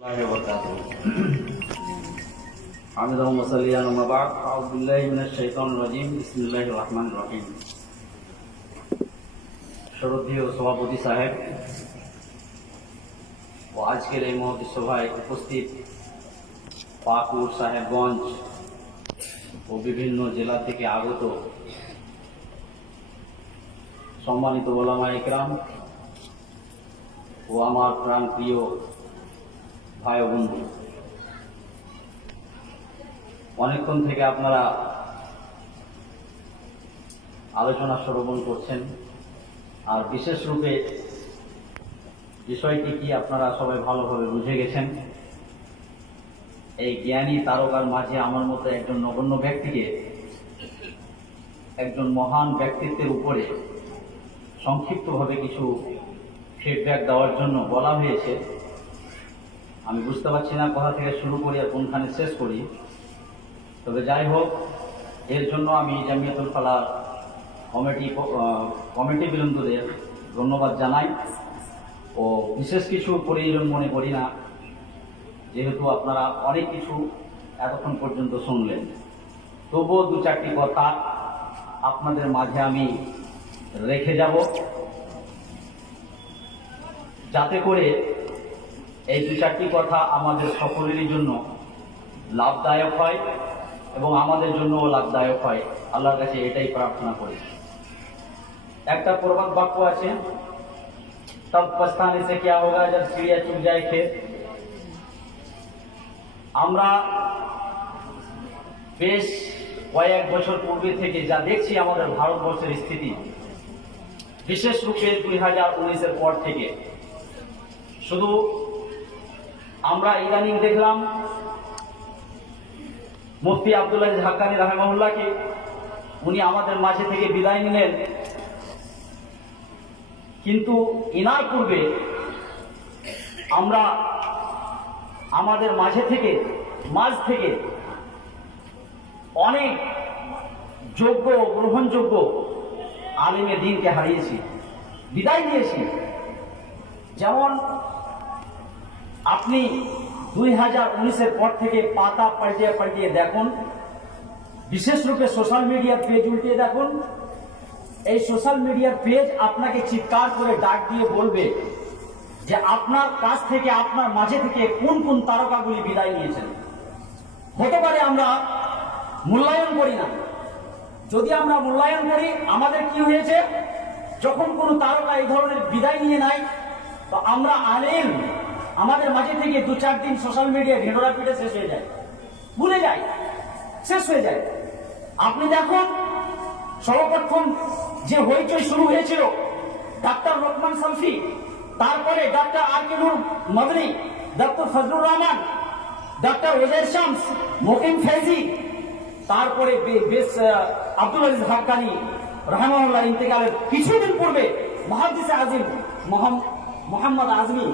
শ্রদ্ধেয় সভাপতি সাহেব ও আজকের এই মহতী সভায় উপস্থিত পাকুড়, সাহেবগঞ্জ ও বিভিন্ন জেলা থেকে আগত সম্মানিত ওলামা ইকরাম ও আমার প্রাণ প্রিয় ভাই ও বন্ধু, অনেকক্ষণ থেকে আপনারা আলোচনা শ্রবণ করছেন। আর বিশেষ রূপে বিষয়টি কি আপনারা সবাই ভালোভাবে বুঝে গেছেন। এই জ্ঞানী তারকার মাঝে আমার মতো একজন নগণ্য ব্যক্তিকে একজন মহান ব্যক্তিত্বের উপরে সংক্ষিপ্তভাবে কিছু ফিডব্যাক দেওয়ার জন্য বলা হয়েছে। আমি বুঝতে পারছি না কোথা থেকে শুরু করি আর কোনখানে শেষ করি। তবে যাই হোক, এর জন্য আমি জামিয়াতুল ফালাহ কমিটি বৃন্দদের ধন্যবাদ জানাই ও বিশেষ কিছু প্রয়োজন মনে করি না, যেহেতু আপনারা অনেক কিছু এতক্ষণ পর্যন্ত শুনলেন। তবুও দু চারটি কথা আপনাদের মাঝে আমি রেখে যাব, যাতে করে এই দু চারটি কথা আমাদের সকলেরই জন্য লাভদায়ক হয় এবং আমাদের জন্যও লাভদায়ক হয়। আল্লাহর কাছে এটাই প্রার্থনা করি। একটা প্রবাদ বাক্য আছে, তব পস্তানে সে কিয়া হোগা জব চিড়িয়া চুগ যায় খেত। আমরা বেশ কয়েক বছর পূর্বে থেকে যা দেখছি আমাদের ভারতবর্ষের স্থিতি, বিশেষ রূপে 2019-এর পর থেকে, শুধু আমরা ইদানিং দেখলাম মুফতি আব্দুল আজিজ হাক্কানী রাহিমাহুল্লাহকে, উনি আমাদের মাঝে থেকে বিদায় নিলেন। কিন্তু ইনার পূর্বে আমরা আমাদের মাঝ থেকে অনেক যোগ্য গ্রহণযোগ্য আলিমে দ্বীনকে হারিয়েছি, বিদায় নিয়েছি। যেমন আপনি 2019-এর পর থেকে পাতা পাল্টিয়ে দেখুন, বিশেষ রূপে সোশ্যাল মিডিয়ার পেজ উল্টিয়ে দেখুন। এই সোশ্যাল মিডিয়ার পেজ আপনাকে চিৎকার করে ডাক দিয়ে বলবে যে আপনার কাছ থেকে, আপনার মাঝে থেকে কোন কোন তারকাগুলি বিদায় নিয়েছেন। হতে পারে আমরা মূল্যায়ন করি না। যদি আমরা মূল্যায়ন করি, আমাদের কি হয়েছে, যখন কোনো তারকা এই ধরনের বিদায় নিয়ে নেয়, তো আমরা আলেম আমাদের মাঝে থেকে দু চার দিন সোশ্যাল মিডিয়ায় ঢেঁড়া পিঠে শেষ হয়ে যায়, ভুলে যায়, শেষ হয়ে যায়। আপনি দেখুন, সর্বপ্রথম যে হইচই শুরু হয়েছিল ডাক্তার লোকমান শফি, তারপরে ডাক্তার আর.কে. নূর মদনী, ডক্টর ফজলুর রহমান, ডাক্তার ওজাইর শামস, মকিম ফেজি, তারপরে আব্দুল আজিজ হাক্কানী রাহিমাহুল্লাহ ইন্তেকালের কিছুদিন পূর্বে মুহাদ্দিস আযম মোহাম্মদ আজমি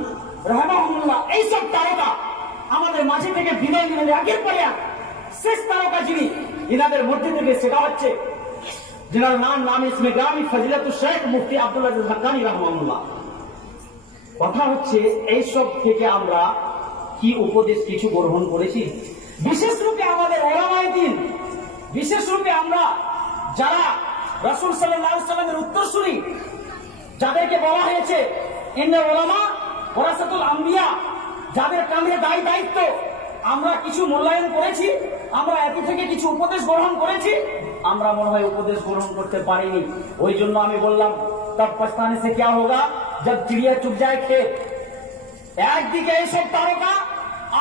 রাহিমাহুল্লাহ, এইসব তারকা আমাদের মাঝে থেকে বিদায় নিলেন একের পর এক। শেষ তারকা যিনি ইনাদের মধ্যে থেকে, সেটা হচ্ছে जिनका नाम इसमें ग्रामी फजीलतुल शेख मुफ्ती আব্দুল আজিজ হাক্কানী রাহিমাহুল্লাহ। কথা হচ্ছে, এইসব থেকে আমরা কি উপদেশ কিছু গ্রহণ করেছি? বিশেষ রূপে আমাদের ওলামায়ে দ্বীন, বিশেষ রূপে আমরা যারা রাসূল সাল্লাল্লাহু আলাইহি ওয়াসাল্লামের উত্তরসূরি, যাদেরকে বলা হয়েছে ইন্না উলামা ওয়ারাসাতুল আম্বিয়া, যাদের কাঁধে দায়িত্ব, আমরা কিছু মূল্যায়ন করেছি? আমরা এত থেকে কিছু উপদেশ গ্রহণ করেছি? আমরা মনে হয় উপদেশ গ্রহণ করতে পারিনি। ওই জন্য আমি বললাম, তব পস্তানে সে কিয়া হোগা জব চিড়িয়া চুগ যায় খেত। একদিকে এইসব তারকা,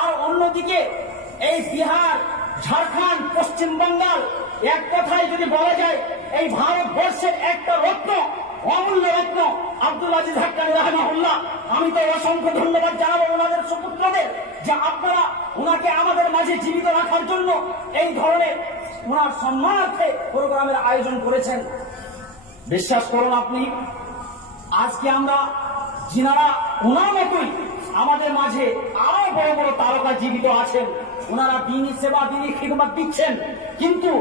আর অন্যদিকে এই বিহার, ঝাড়খণ্ড, পশ্চিম বাংলার, এক কথায় যদি বলা যায় এই ভারতবর্ষের একটা রত্ন, অমূল্য রত্ন আব্দুল আজিজ হাক্কানী রাহিমাহুল্লাহ। আমি তো অসংখ্য ধন্যবাদ জানাবো ওনাদের সুপুত্রদের, যে আপনারা ওনাকে আমাদের মাঝে জীবিত রাখার জন্য এই ধরনের ওনার সম্মানার্থে প্রোগ্রামের আয়োজন করেছেন। বিশ্বাস করুন আপনি, আজকে আমরা যিনারা ওনার মতোই আমাদের মাঝে আরো বড় বড় তারকা জীবিত আছেন, ওনারা দিনী সেবা, দিনী খিদমত দিচ্ছেন, কিন্তু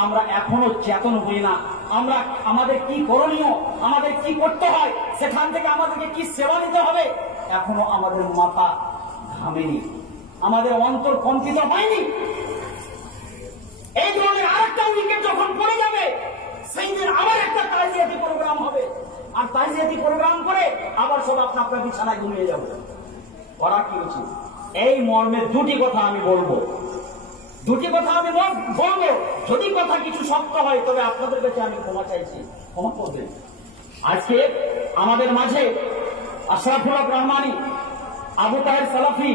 আমরা এখনো চেতন হই না। আমরা আমাদের কি করণীয়, আমাদের কি করতে হয়, সেখান থেকে আমাদেরকে কি সেবা দিতে হবে, এখনো আমাদের মাথা থামেনি, আমাদের অন্তর কম্পিত হয়নি। এই ধরনের আরেকটা উইকেট যখন পড়ে যাবে, সেই দিন আবার একটা তাজিয়াতি প্রোগ্রাম হবে, আর তাজিয়াতি প্রোগ্রাম করে আবার সব আপনার বিছানায় ঘুমিয়ে যাবে। করা কি উচিত? এই মর্মে দুটি কথা আমি বলবো, যদি কথা কিছু শক্ত হয় তবে আপনাদের কাছে আমি ক্ষমা চাইছি, ক্ষমা করবেন। আজকে আমাদের মাঝে আশরাফুল হক রহমানী, আবু তাহের সালাফি,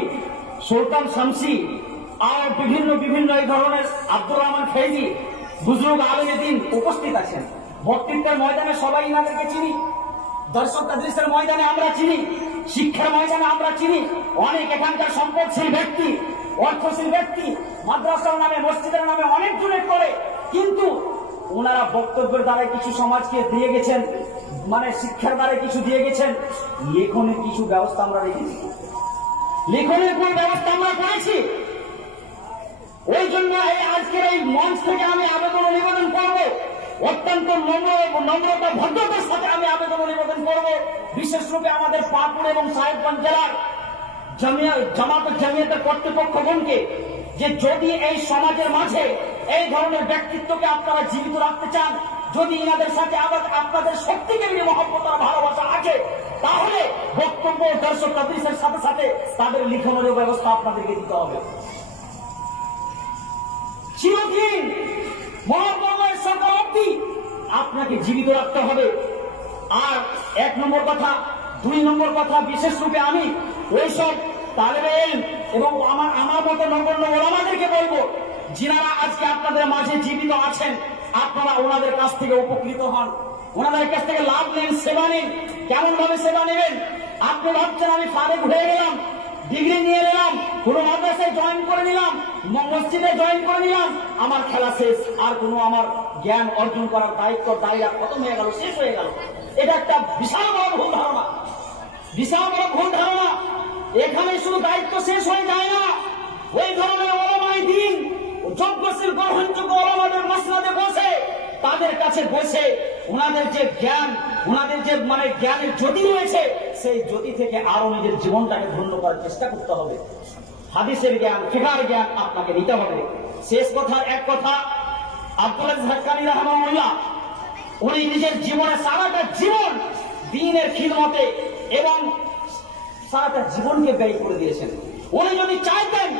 সুলতান শামসি আর বিভিন্ন এই ধরনের আব্দুর রহমান ফেজি, বুজুর্গ আলেমে দ্বীন উপস্থিত আছেন। বক্তৃতার ময়দানে সবাই ইনাদেরকে চিনি, দর্শক তাদরিসের ময়দানে আমরা চিনি, শিক্ষার ময়দানে আমরা চিনি। অনেক এখানকার সম্পদশীল ব্যক্তি, অর্থশীল ব্যক্তি মাদ্রাসার নামে, মসজিদের নামে অনেক জুড়ে করে, কিন্তু ওনারা বক্তব্যের দ্বারা কিছু সমাজকে দিয়ে গেছেন, মানে শিক্ষার দ্বারা কিছু দিয়ে গেছেন। লেখনের কিছু ব্যবস্থা আমরা রেখেছি, লেখনের কোন ব্যবস্থা আমরা করেছি। ওই জন্য এই আজকের এই মঞ্চ থেকে আমি আবেদন নিবেদন করব, অত্যন্ত নম্রতা ভদ্রতার সাথে আমি আবেদন নিবেদন করব, বিশেষ রূপে আমাদের পাকুড় এবং সাহেবগঞ্জ জেলার জামাতের কর্তৃপক্ষগণকে, যে যদি এই সমাজের মাঝে এই ধরনের ব্যক্তিত্বকে আপনারা জীবিত রাখতে চান, যদি ইনাদের সাথে আবার আপনাদের সত্যিকারের মহব্বত আর ভালোবাসা আছে, তাহলে বক্তব্য দর্শক তাদরিসের সাথে সাথে তাদের লিখনের ব্যবস্থা আপনাদেরকে দিতে হবে। চিরদিন মহাপ্রলয়ের সকাল অবধি আপনাকে জীবিত রাখতে হবে। আর 1 নম্বর কথা, 2 নম্বর কথা, বিশেষ রূপে আমি ওইসব তালেবে ইলম এবং আমার মতো নগণ্য ওলামাদেরকে বলবো, যিনারা আজকে আপনাদের মাঝে জীবিত আছেন, আপনারা ওনাদের কাছ থেকে উপকৃত হন, ওনাদের কাছ থেকে লাভ নেন, সেবা নেন। কেমন ভাবে সেবা নেবেন? আপনি ভাবছেন আমি ফারেক হয়ে গেলাম, ডিগ্রি নিয়ে নিলাম, কোন মাদ্রাসায় জয়েন করে নিলাম, মসজিদে জয়েন করে নিলাম, আমার খেলা শেষ, আর কোনো আমার জ্ঞান অর্জন করার দায়িত্ব দায়রা খতম হয়ে গেল, শেষ হয়ে গেল। এটা একটা বিশাল বড় ভুল ধারণা, বিশাল বড় ভুল ধারণা। এখানে শুধু দায়িত্ব শেষ হয়ে যায় না, ওই ধরনের ওলামায়ে দ্বীন, যোগ্যশীল গ্রহণযোগ্য ওলামাদের মসনদে বসে, তাদের কাছে বসে ওনাদের যে জ্ঞান, ওনাদের যে জ্ঞানের জ্যোতি রয়েছে, সেই জ্যোতি থেকে আরো নিজের জীবনটাকে ধন্য করার চেষ্টা করতে হবে। হাদিসের জ্ঞান, ফিকহের জ্ঞান আপনাকে নিতে হবে। শেষ কথা, এক কথা, আব্দুল আজিজ হাক্কানী রাহমাহুল্লাহ, উনি নিজের জীবনে সারাটা জীবন দ্বীনের খিদমতে এবং সারাটা জীবনকে ব্যয় করে দিয়েছেন। উনি যদি চাইতেন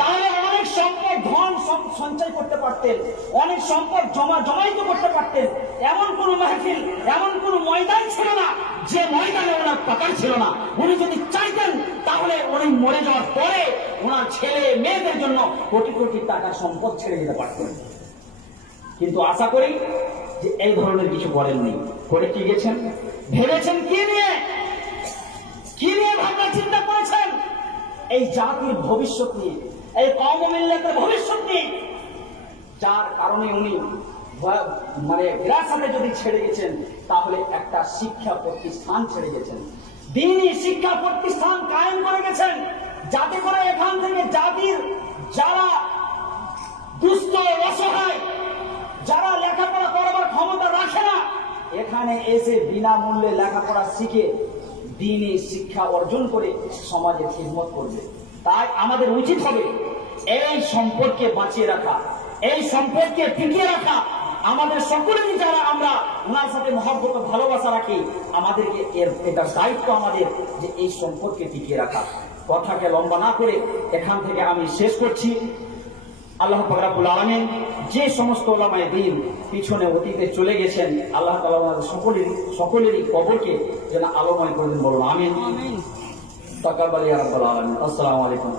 তাহলে অনেক সম্পদ, ধন সঞ্চয় করতে পারতেন, অনেক সম্পদ জমাইতে করতে পারতেন। এমন কোন মাহফিল, এমন কোন ময়দান ছিল না যে ময়দানে ওনার টাকার ছিল না। উনি যদি চাইতেন তাহলে উনি মরে যাওয়ার পরে ওনার ছেলে মেয়েদের জন্য কোটি কোটি টাকার সম্পদ ছেড়ে দিতে পারতেন। কিন্তু আশা করি যে এই ধরনের কিছু করেননি। করে কি গেছেন? ভেবেছেন কি নিয়ে ভাবনা চিন্তা করেছেন? এই জাতির ভবিষ্যৎ নিয়ে, এই কওম মিল্লাতের ভবিষ্যৎ নিয়ে। যার কারণে উনি বিরাসতে যদি ছেড়ে গেছেন, তাহলে একটা শিক্ষা প্রতিষ্ঠান ছেড়ে গেছেন, দ্বীনি শিক্ষা প্রতিষ্ঠান কায়েম করে গেছেন, যাতে করে এখান থেকে জাতির যারা দুস্থ, অসহায়, যারা লেখাপড়া করবার ক্ষমতা রাখে না, এখানে এসে বিনামূল্যে লেখাপড়া শিখে দ্বীনি শিক্ষা অর্জন করে সমাজের খিদমত করবে। তাই আমাদের উচিত হবে এই সম্পদকে বাঁচিয়ে রাখা, এই সম্পদকে টিকিয়ে রাখা। আমাদের সকলেরই যারা আমরা ওনার সাথে মহব্বত ভালোবাসা রাখি, আমাদেরকে এটা দায়িত্ব আমাদের যে এই সম্পদকে টিকিয়ে রাখা। কথাকে লম্বা না করে এখান থেকে আমি শেষ করছি। আল্লাহ পাক রব্বুল আলামিন যে সমস্ত ওলামায়ে দ্বীন পিছনে অতীতে চলে গেছেন, আল্লাহ তাআলা আমাদের সকলেরই কবরকে যেন আলোময় করে দেন, বলুন আমিন। তাকাব্বাল ইয়া রাব্বাল আলামিন। আসসালামু আলাইকুম।